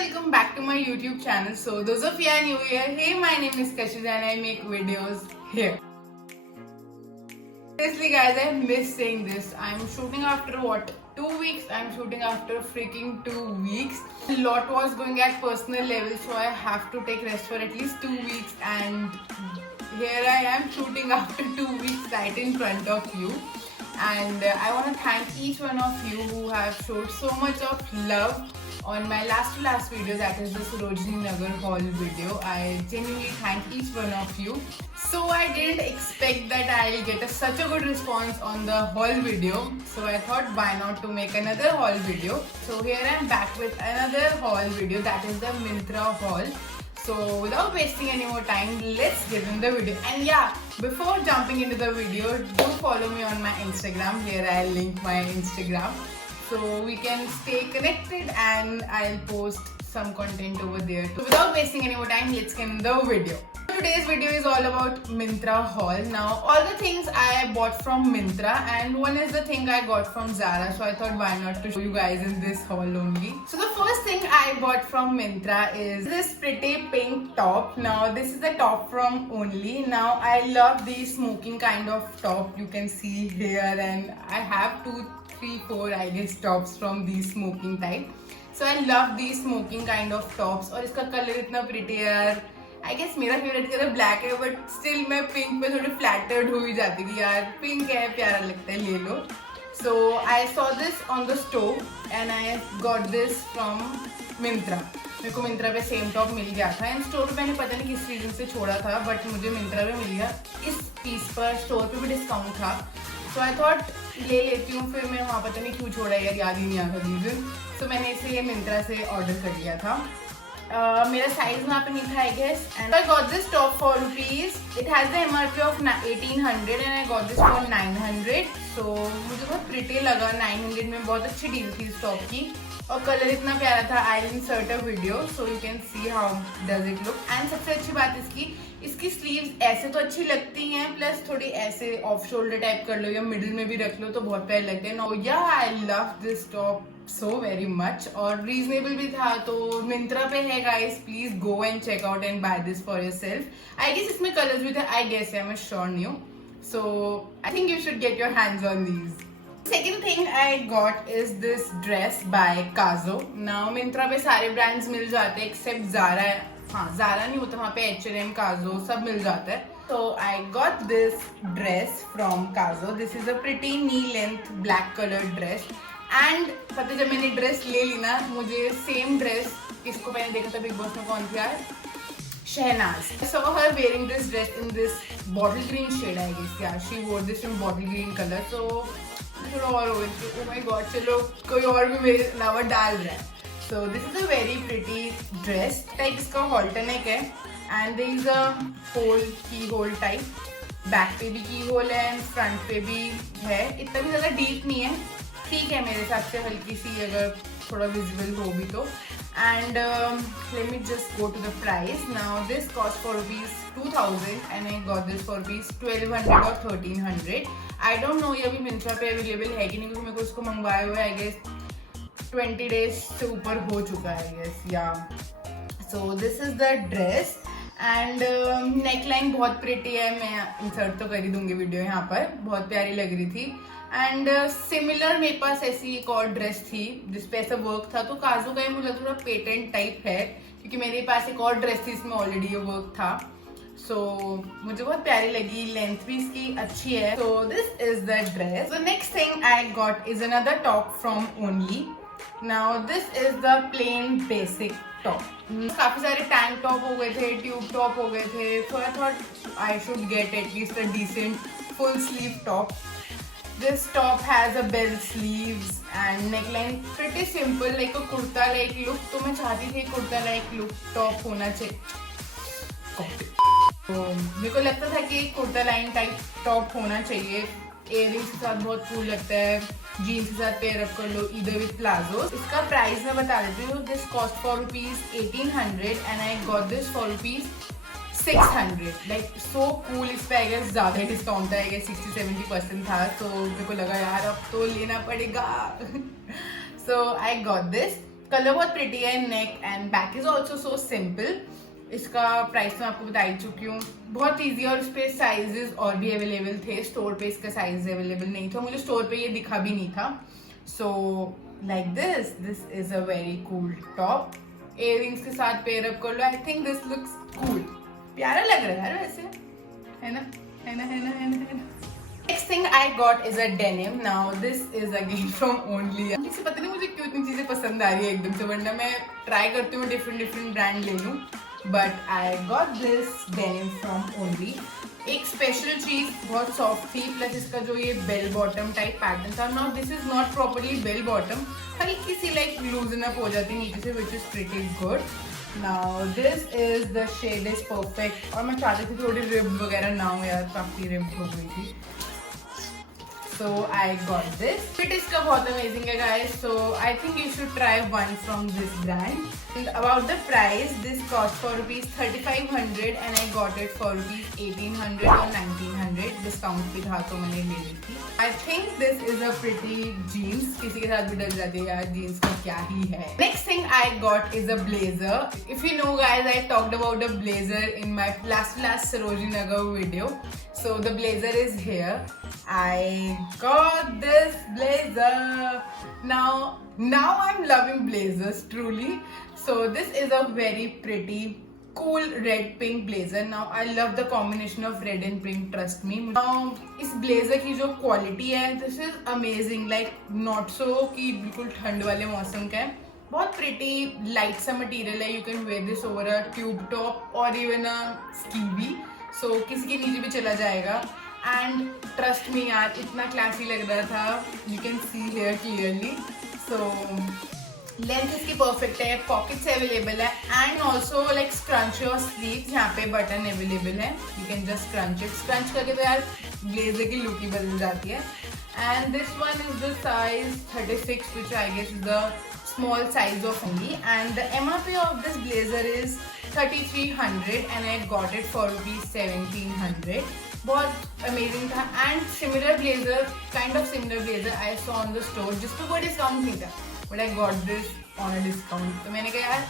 welcome back to my YouTube channel. So those of you are new here, hey, my name is Kashish and I make videos here. Seriously guys, I miss saying this. I'm shooting after what? 2 weeks? I'm shooting after freaking 2 weeks. A lot was going at personal level, so I have to take rest for at least 2 weeks, and here I am shooting after 2 weeks right in front of you. And I want to thank each one of you who have showed so much of love on my last to last video, that is the Sarojini Nagar haul video. I genuinely thank each one of you. So I didn't expect that I'll get such a good response on the haul video. So I thought why not to make another haul video. So here I am back with another haul video, that is the Myntra haul. So without wasting any more time, let's get in the video. And yeah, before jumping into the video, do follow me on my Instagram. Here I'll link my Instagram, so we can stay connected and I'll post some content over there. So without wasting any more time, let's get in the video. Today's video is all about Myntra haul. Now all the things I bought from Myntra, and one is the thing I got from Zara, so I thought why not to show you guys in this haul only. So the first thing I bought from Myntra is this pretty pink top. Now this is the top from Only. Now I love these smoking kind of top you can see here, and I have 2, 3, 4 I guess tops from these smoking type. So I love these smoking kind of tops, और इसका कलर इतना pretty है यार. I guess मेरा favourite colour black है, but still मैं पिंक पे थोड़ी फ्लैटर्ड हो ही जाती थी यार. पिंक है, प्यारा लगता है, ले लो. So I saw this on the stove and I got this from Myntra. मेरे को मिंत्रा पे सेम टॉप मिल गया था, एंड स्टोर पे मैंने पता नहीं किस रीजन से छोड़ा था, बट मुझे मिंत्रा पे मिल गया. इस पीस पर स्टोर पे भी डिस्काउंट था, सो आई थॉट ले लेती हूँ. फिर मैं वहाँ पता नहीं क्यों छोड़ा यार, याद ही नहीं आता रीजन. सो मैंने इसलिए मिंत्रा से ऑर्डर कर दिया था. मेरा साइज वहाँ पे नहीं था I guess, and I got this top for rupees. It has the MRP of 1800 and I got this for 900. So मुझे बहुत प्रिटी लगा. 900 में बहुत अच्छी डील थी इस टॉप की, और कलर इतना प्यारा था. I will insert a video so you can see how does it look. And सबसे अच्छी बात इसकी स्लीव्स ऐसे तो अच्छी लगती हैं, प्लस थोड़ी ऐसे ऑफ शोल्डर टाइप कर लो या मिडिल में भी रख लो तो बहुत प्यारे लगते हैं. No yeah I love this top so very much, और रीजनेबल भी था. तो मिंत्रा पे है guys, please go and check out and buy this for yourself. I guess इसमें कलर्स भी थे, I guess, I am sure new. So I think you should get your hands on these. Second thing I got is this dress by Kazo. Now Myntra पे सारे brands मिल जाते हैं except Zara. हाँ, Zara नहीं होता वहाँ पे. H&M, Kazo सब मिल जाता है. So I got this dress from Kazo. This is a pretty knee length black colored dress. And पता जब मैंने ड्रेस ले ली ना, मुझे सेम ड्रेस इसको मैंने देखा था बिग बॉस में. कौन थी यार? Shehnaz. I saw her wearing this dress in this bottle green shade I guess. Yeah, she wore this in bottle green color. So थोड़ा और हो गया. Oh my God, चलो कोई और भी मेरे अलावा डाल रहा है. So this is a very pretty dress. Type इसका हॉल्टर नेक है, and there is a hole, की होल टाइप. बैक पे भी की होल है एंड फ्रंट पे भी है. इतना भी ज़्यादा डीप नहीं है, ठीक है मेरे हिसाब से, हल्की सी अगर थोड़ा विजिबल हो भी तो. And let me just go to the price. Now this cost for rupees 2000 and I got this for rupees 1200 or 1300. I don't know ये अभी मिंत्रा पे अवेलेबल है कि नहीं, क्योंकि मेरे को इसको मंगवाए हुए आई गेस 20 डेज से ऊपर हो चुका है आई गेस. या सो this is the dress and neckline बहुत प्रिटी है. मैं इंसर्ट तो कर ही दूंगी वीडियो यहाँ पर. बहुत प्यारी लग रही थी. एंड सिमिलर मेरे पास ऐसी एक और ड्रेस थी जिसपे ऐसा वर्क था, तो काजू का मुझे थोड़ा पेटेंट टाइप है, क्योंकि मेरे पास एक और ड्रेस थी इसमें ऑलरेडी ये वर्क था. सो मुझे बहुत प्यारी लगी. लेंथ भी इसकी अच्छी है. So this is the dress. The next thing I got is another top from Only. Now this is the plain basic top. काफी सारे टैंक टॉप हो गए थे, ट्यूब टॉप हो गए थे, so I thought I should get at least a decent full sleeve top. This top has a bell sleeves and neckline pretty simple like a kurta like look. तो मैं चाहती थी kurta like look top होना चाहिए. तो मेरे को लगता था कि कुर्ता लाइन टाइप टॉप होना चाहिए. इयरिंग्स के साथ बहुत कूल लगता है. जीन्स के साथ पेयर अप कर लो इधर विद प्लाजो. इसका प्राइस मैं बता देती हूँ. This cost for rupees 1800 and I got this for rupees 600. Like so cool. इस पे आई गेस ज़्यादा डिस्काउंट था, आई गेस 60-70% था. तो मेरे को लगा यार अब तो लेना पड़ेगा. सो आई गॉट दिस कलर बहुत प्रिटी है, neck and back is also so simple. इसका प्राइस मैं आपको बता ही चुकी हूँ, बहुत ईजी। और इस पे साइजेस और भी अवेलेबल थे, स्टोर पे इसका साइज अवेलेबल नहीं था, मुझे स्टोर पे ये दिखा भी नहीं था। So like this is a very cool top. Earrings के साथ पेयर अप कर लो, I think this looks cool, प्यारा लग रहा है वैसे, है ना, है ना, है ना, है ना, है ना। Next thing I got is a denim. Now this is again from Only. मुझे पता नहीं मुझे क्यों इतनी चीजें पसंद आ रही है एकदम से, वरना मैं ट्राई करती हूँ डिफरेंट ब्रांड ले लूँ, but I got this denim from Only। एक स्पेशल चीज, बहुत सॉफ्ट थी, प्लस इसका जो ये बेल बॉटम टाइप पैटर्न था। Now this is not properly bell bottom, हल्की सी लाइक लूजन अप हो जाती है नीचे से, which is pretty good. Now this is the shade is perfect. और मैं चाहती थी थोड़ी रिब वगैरह ना हो यार, काफी रिब हो गई थी। So I got this. Fit इसका बहुत amazing है guys, so I think you should try one from this brand. And about the price, this cost for rupees 3500 and I got it for rupees 1800 or 1900. Discount भी था तो मैंने ले ली थी। I think this is a pretty jeans. किसी के साथ भी डल जाती है यार, jeans का क्या ही है। Next thing I got is a blazer. If you know guys, I talked about a blazer in my last Sarojini Nagar video. So the blazer is here. I got this blazer. Now I'm loving blazers truly. So this is a very pretty, cool red pink blazer. Now I love the combination of red and pink. Trust me. Now इस blazer की जो quality है, this is amazing. Like not so कि बिल्कुल ठंड वाले मौसम का है. बहुत pretty, light सा material है. You can wear this over a tube top or even a skivvy. So किसी के नीचे भी चला जाएगा। एंड ट्रस्ट मी यार, इतना क्लासी लग रहा था, you can see here clearly. So length इसकी परफेक्ट है, पॉकेट्स अवेलेबल है एंड ऑल्सो लाइक स्क्रंच और स्लीव्स, यहाँ पे बटन अवेलेबल है, you can just scrunch it. Scrunch करके तो यार ब्लेजर की लुक ही बदल जाती है। And this one is the size 36 which I guess is the small size of Only, and the MRP of this blazer is 3300 and I got it for rupees 1700. बहुत अमेजिंग था। And similar blazer, kind of similar blazer I saw on the store, जिस पर कोई डिस्काउंट नहीं था, but I got this on a discount. तो मैंने कहा यार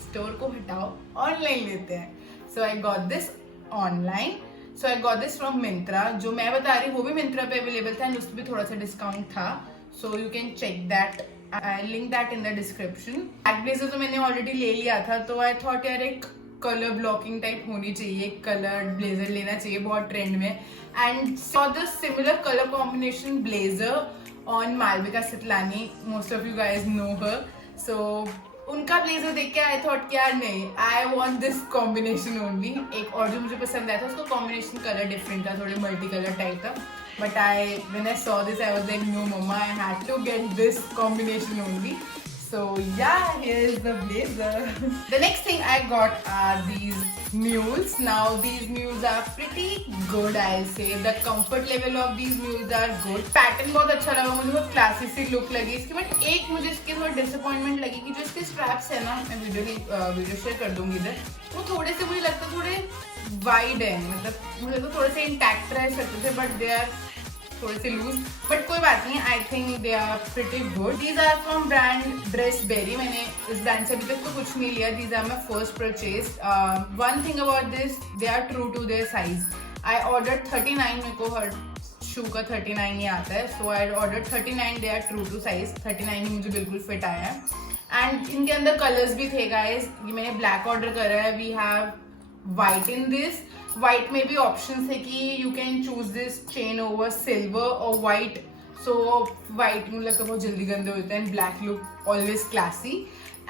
स्टोर को हटाओ, ऑनलाइन लेते हैं। So I got this online. So I got this from Myntra. जो मैं बता रही हूँ वो भी मिंत्रा पे अवेलेबल था एंड उस पर भी थोड़ा सा डिस्काउंट था, so you can check that. I link that in the description. Black blazer तो मैंने ऑलरेडी ले लिया था, तो आई थॉट यार एक कलर ब्लॉकिंग टाइप होनी चाहिए, कलर ब्लेजर लेना चाहिए, बहुत ट्रेंड में। And saw the similar colour combination blazer on Malvika Sitlani, most of you guys know her. So उनका ब्लेजर देख के आई थॉट कि यार नहीं, I want this combination only. एक और जो मुझे पसंद आया था उसका कॉम्बिनेशन कलर डिफरेंट था, थोड़े मल्टी कलर टाइप था, but when I saw this I was like no mama, I had to get this combination only. So yeah, here's the blazer. The next thing I got are these mules. Now these mules are pretty good, I'll say. The comfort level of these mules are good. Pattern बहुत अच्छा लगा मुझे, बहुत classy see look लगी इसकी, बट एक मुझे इसकी थोड़ा डिसअपॉइंटमेंट लगी कि जो इसके स्ट्रैप्स है ना, मैं वीडियो शेयर कर दूंगी इधर, वो थोड़े से मुझे लगता है थोड़े वाइड है, मतलब मुझे तो थोड़े से इंटैक्ट रह सकते थे, बट दे आर थोड़े से लूज, बट कोई बात नहीं, I think they are pretty good. These are from brand Dressberry. मैंने इस ब्रांड से अभी तक तो कुछ नहीं लिया, these are my first purchase. One thing about this, they are true to their size. I order 39, मेरे को हर शू का 39 ही आता है, so I order 39, they are true to size. 39 ही मुझे बिल्कुल फिट आया है। एंड इनके अंदर कलर्स भी थे गाइज, ये मैंने ब्लैक ऑर्डर करा है, we have white in this. White में भी ऑप्शन है कि you can choose this chain over silver और वाइट। सो वाइट मुझे लगता है बहुत जल्दी गंदे होते हैं, black look always classy.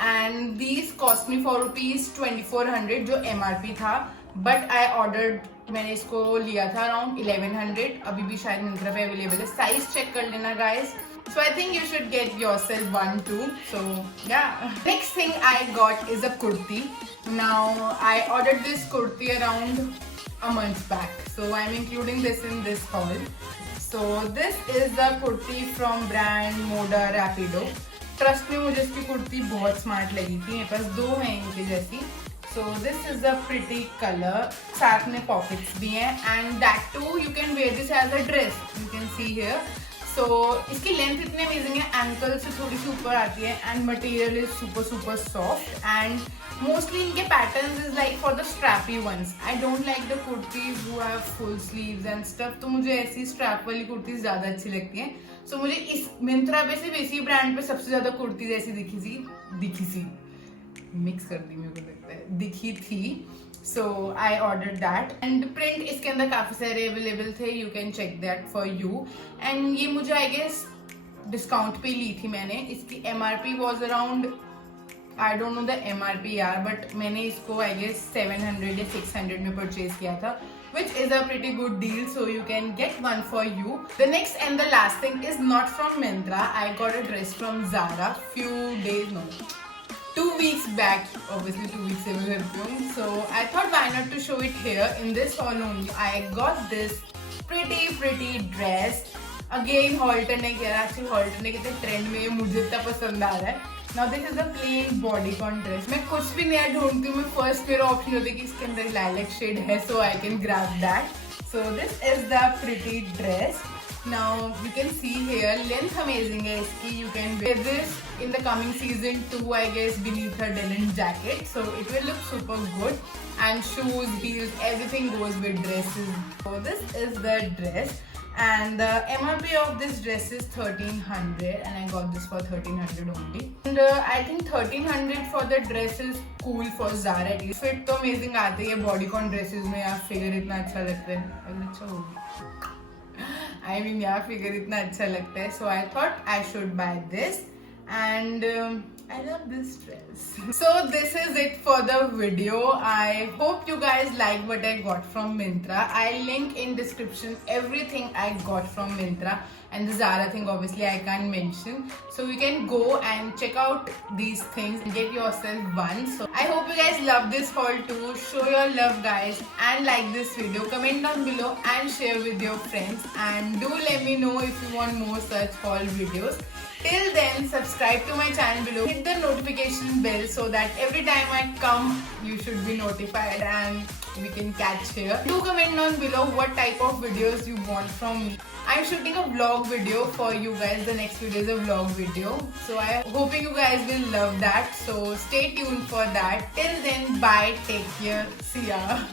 And these cost me for rupees 2400 जो MRP था, बट आई ऑर्डर्ड, मैंने इसको लिया था अराउंड 1100। अभी भी शायद मिंत्रा पे अवेलेबल है, साइज चेक कर लेना guys. So I think you should get yourself one too. So yeah. Next thing I got is a kurti. Now I ordered this kurti around a month back, so I'm including this in this haul. So this is the kurti from brand Moda Rapido. Trust me, मुझे इसकी कुर्ती बहुत स्मार्ट लगी थी, मेरे पास दो हैं इनके जैसी। So this is a pretty color. साथ में पॉकेट्स भी हैं, and that too you can wear this as a dress. You can see here. सो इसकी लेंथ इतनी अमेजिंग है, एंकल से थोड़ी सी ऊपर आती है and material is super soft and mostly इनके patterns is like for the strappy ones. I don't like the kurtis who have full sleeves and stuff, तो मुझे ऐसी स्ट्रैप वाली कुर्तीज ज्यादा अच्छी लगती हैं. सो मुझे इस मिंत्रा पे सिर्फ इसी ब्रांड पे सबसे ज्यादा कुर्तीज ऐसी दिखी सी मिक्स कर दी, मेरे को लगता है दिखी थी. So I order that and print इसके अंदर काफी सारे अवेलेबल थे, you can check that for you. And ये मुझे आई गेस डिस्काउंट पे ली थी मैंने. इसकी MRP was around, I don't know the MRP यार, बट मैंने इसको आई गेस 700 या 600 में परचेज किया था, which is a pretty good deal, so you can get one for you. The next and the last thing is not from Myntra. I got a dress from Zara no, 2 weeks back. Obviously 2 weeks से मैं घर पे हूँ, so I thought why not to show it here in this haul only. I got this pretty dress. Again halter ने किया, actually halter ने कितने trend में मुझे इतना पसंद आ रहा है. Now this is a plain bodycon dress. मैं कुछ भी नया ढूंढती हूँ, मैं first मेरा option होता है कि इसके अंदर lilac shade है, so I can grab that. So this is the pretty dress. Now you can see here length amazing है इसकी. You can wear this in the coming season too, I guess, beneath a denim jacket. So it will look super good. And shoes, heels, everything goes with dresses. So this is the dress. And the MRP of this dress is 1300 and I got this for 1300 only. And I think 1300 for the dress is cool for Zara. Fit तो amazing आती है bodycon dresses में, यार figure इतना अच्छा लगता है. अच्छा होगी. I mean यार figure इतना अच्छा लगता है. So I thought I should buy this and I love this dress. So this is it for the video. I hope you guys like what I got from Myntra. I'll link in description everything I got from Myntra, and the Zara thing obviously I can't mention. So you can go and check out these things and get yourself one. So I hope you guys love this haul too. Show your love guys and like this video. Comment down below and share with your friends. And do let me know if you want more such haul videos. Till then, subscribe to my channel below. Hit the notification bell so that every time I come, you should be notified and we can catch here. Do comment down below what type of videos you want from me. I'm shooting a vlog video for you guys. The next video is a vlog video. So I'm hoping you guys will love that. So stay tuned for that. Till then, bye. Take care. See ya.